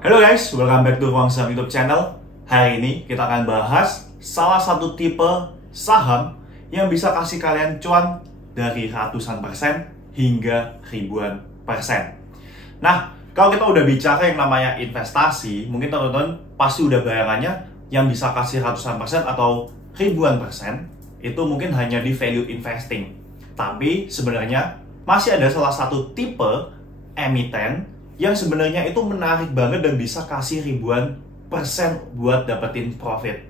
Halo guys, welcome back to Ruang Saham YouTube channel. Hari ini kita akan bahas salah satu tipe saham yang bisa kasih kalian cuan dari ratusan persen hingga ribuan persen. Nah, kalau kita udah bicara yang namanya investasi, mungkin teman-teman pasti udah bayangannya yang bisa kasih ratusan persen atau ribuan persen itu mungkin hanya di value investing. Tapi sebenarnya masih ada salah satu tipe emiten yang sebenarnya itu menarik banget dan bisa kasih ribuan persen buat dapetin profit.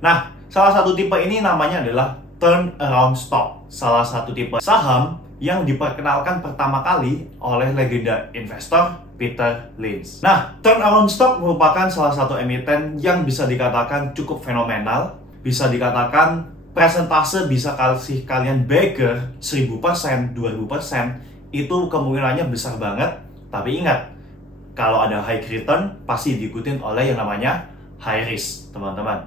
Nah, salah satu tipe ini namanya adalah turnaround stock. Salah satu tipe saham yang diperkenalkan pertama kali oleh legenda investor Peter Lynch. Nah, turnaround stock merupakan salah satu emiten yang bisa dikatakan cukup fenomenal. Bisa dikatakan presentase bisa kasih kalian bagger 1000%, 2000%. Itu kemungkinannya besar banget. Tapi ingat, kalau ada high return, pasti diikutin oleh yang namanya high risk, teman-teman.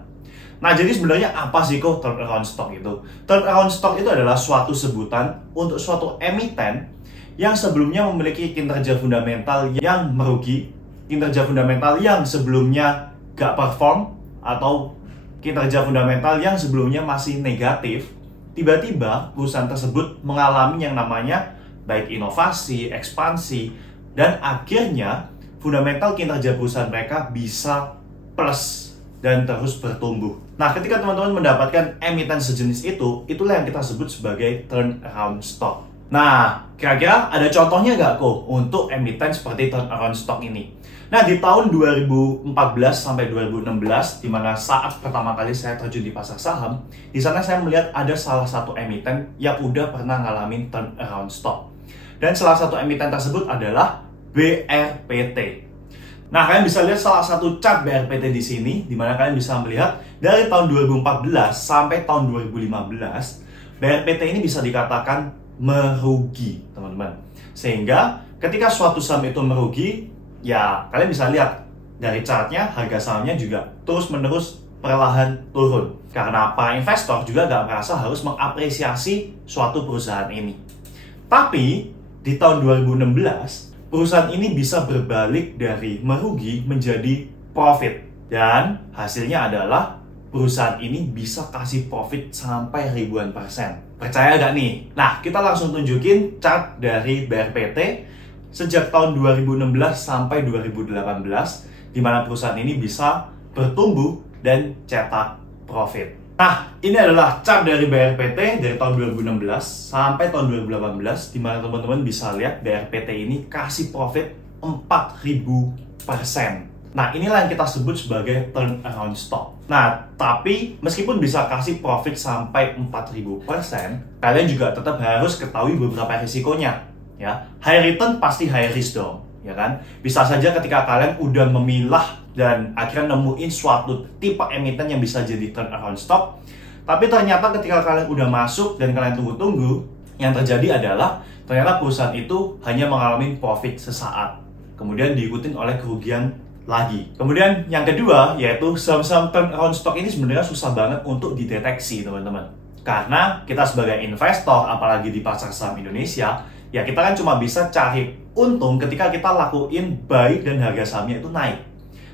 Nah, jadi sebenarnya apa sih kok turnaround stock itu? Turnaround stock itu adalah suatu sebutan untuk suatu emiten yang sebelumnya memiliki kinerja fundamental yang merugi, kinerja fundamental yang sebelumnya gak perform, atau kinerja fundamental yang sebelumnya masih negatif. Tiba-tiba perusahaan tersebut mengalami yang namanya baik inovasi, ekspansi, dan akhirnya fundamental kinerja perusahaan mereka bisa plus dan terus bertumbuh. Nah, ketika teman-teman mendapatkan emiten sejenis itu, itulah yang kita sebut sebagai turnaround stock. Nah, kira-kira ada contohnya nggak kok untuk emiten seperti turnaround stock ini? Nah, di tahun 2014 sampai 2016, di mana saat pertama kali saya terjun di pasar saham, di sana saya melihat ada salah satu emiten yang udah pernah ngalamin turnaround stock. Dan salah satu emiten tersebut adalah BRPT. Nah, kalian bisa lihat salah satu chart BRPT di sini, di mana kalian bisa melihat dari tahun 2014 sampai tahun 2015, BRPT ini bisa dikatakan merugi, teman-teman. Sehingga ketika suatu saham itu merugi, ya kalian bisa lihat dari chartnya, harga sahamnya juga terus-menerus perlahan turun. Karena para investor juga gak merasa harus mengapresiasi suatu perusahaan ini. Tapi di tahun 2016, perusahaan ini bisa berbalik dari merugi menjadi profit. Dan hasilnya adalah perusahaan ini bisa kasih profit sampai ribuan persen. Percaya gak nih? Nah, kita langsung tunjukin chart dari BRPT sejak tahun 2016 sampai 2018, di mana perusahaan ini bisa bertumbuh dan cetak profit. Nah, ini adalah chart dari BRPT dari tahun 2016 sampai tahun 2018, di mana teman-teman bisa lihat BRPT ini kasih profit 4000%. Nah, inilah yang kita sebut sebagai turnaround stock. Nah, tapi meskipun bisa kasih profit sampai 4000%, kalian juga tetap harus ketahui beberapa risikonya. Ya, high return pasti high risk dong, ya kan? Bisa saja ketika kalian udah memilah dan akhirnya nemuin suatu tipe emiten yang bisa jadi turnaround stock, tapi ternyata ketika kalian udah masuk dan kalian tunggu-tunggu, yang terjadi adalah ternyata perusahaan itu hanya mengalami profit sesaat, kemudian diikutin oleh kerugian lagi. Kemudian yang kedua, yaitu saham-saham turnaround stock ini sebenarnya susah banget untuk dideteksi, teman-teman. Karena kita sebagai investor, apalagi di pasar saham Indonesia, ya kita kan cuma bisa cari untung ketika kita lakuin buy dan harga sahamnya itu naik.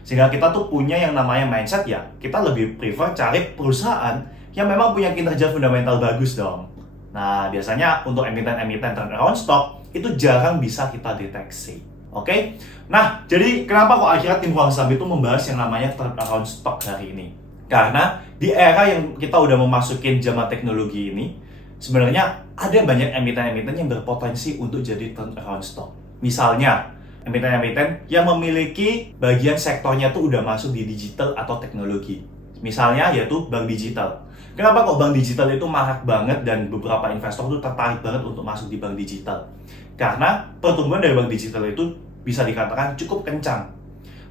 Sehingga kita tuh punya yang namanya mindset, ya kita lebih prefer cari perusahaan yang memang punya kinerja fundamental bagus dong. Nah, biasanya untuk emiten-emiten turnaround stock itu jarang bisa kita deteksi. Oke? Nah, jadi kenapa kok akhirnya tim Ruang Saham itu membahas yang namanya turnaround stock hari ini? Karena di era yang kita udah memasukin zaman teknologi ini, sebenarnya ada banyak emiten-emiten yang berpotensi untuk jadi turnaround stock. Misalnya, emiten-emiten yang memiliki bagian sektornya tuh udah masuk di digital atau teknologi. Misalnya yaitu bank digital. Kenapa kok bank digital itu marak banget dan beberapa investor tuh tertarik banget untuk masuk di bank digital? Karena pertumbuhan dari bank digital itu bisa dikatakan cukup kencang.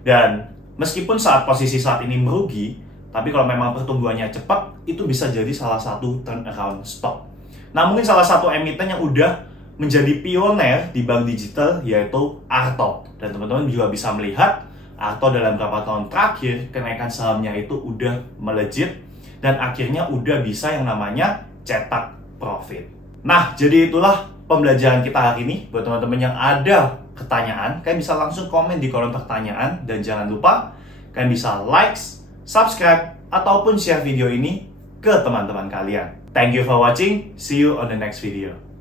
Dan meskipun posisi saat ini merugi, tapi kalau memang pertumbuhannya cepat, itu bisa jadi salah satu turnaround stock. Nah, mungkin salah satu emiten yang udah menjadi pioner di bank digital yaitu Arto. Dan teman-teman juga bisa melihat Arto dalam beberapa tahun terakhir kenaikan sahamnya itu udah melejit dan akhirnya udah bisa yang namanya cetak profit. Nah, jadi itulah pembelajaran kita hari ini buat teman-teman yang ada pertanyaan, kalian bisa langsung komen di kolom pertanyaan. Dan jangan lupa, kalian bisa like, subscribe, ataupun share video ini ke teman-teman kalian. Thank you for watching. See you on the next video.